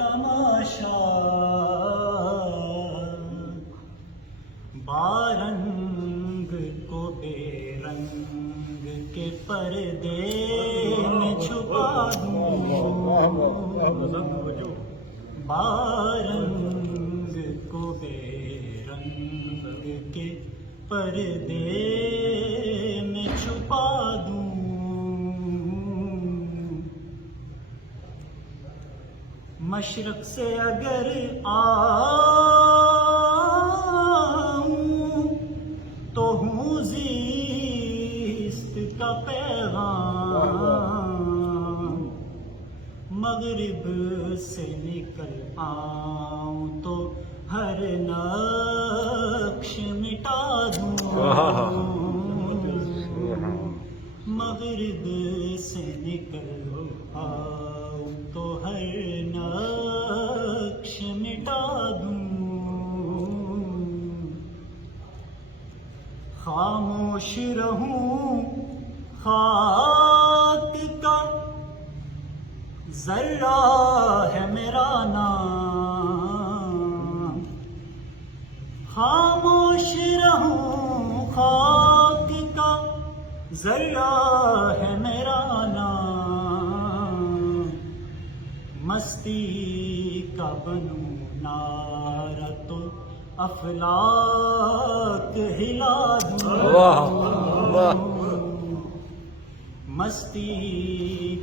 تماشا بارنگ کو بے رنگ کے پردے میں چھپا دوں بارنگ کو بے رنگ کے پردے میں چھپا دوں مشرق سے اگر آؤں تو ہوں زیست کا پیغام مغرب سے نکل آؤں تو ہر نقش مٹا دوں مغرب سے نکل آؤں تو ہر نقش مٹا دوں خاموش رہوں خاک کا ذرہ ہے میرا نام خاموش رہوں خاک کا ذرہ ہے میرا نام مستی کا بنوں نعرہ تو افلاک ہلا دوں مستی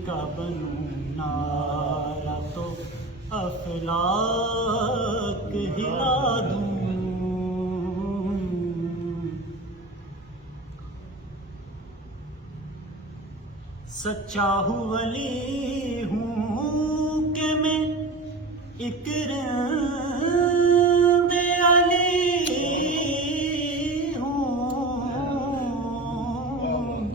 کا بنوں نعرہ تو افلاک ہلا دوں سچا ہوں ولی ہوں کہ میں ایک رند علی ہوں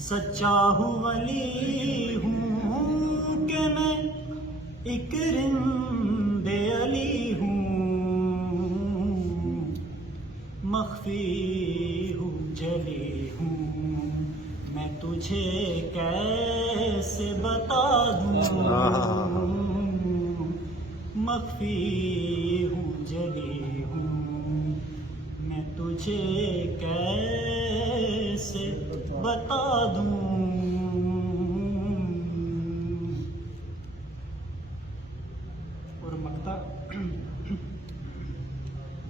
سچا ہوں ولی ہوں کہ میں ایک رند علی ہوں مخفی ہوں جلی ہوں میں تجھے کیسے بتا دوں مخفی ہوں جلی ہوں میں تجھے کیسے بتا دوں اور مقطع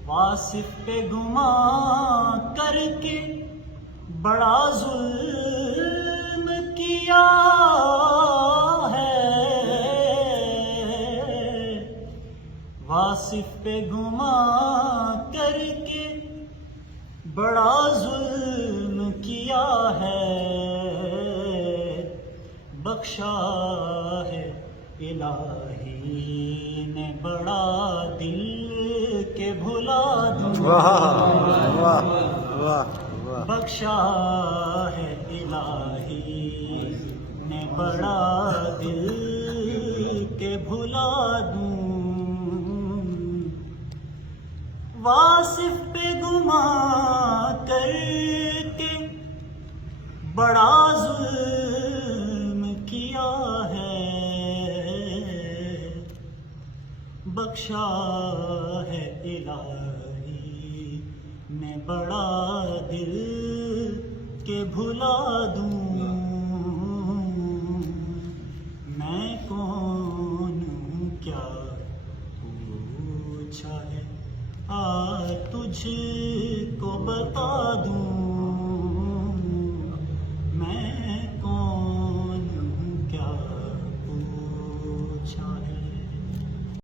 واصف پہ گمان کر کے بڑا ظلم کیا ہے واصف پہ گمان کر کے بڑا ظلم کیا ہے بخشا ہے الہی نے بڑا دل کے بھلا دوں بخشا ہے الہی نے بڑا دل کے بھلا دوں واصف پہ گمان کر کے بڑا ظلم کیا ہے بخشا ہے الہی میں بڑا دل کے بھلا دوں میں کون ہوں کیا پوچھا ہے تجھ کو بتا دوں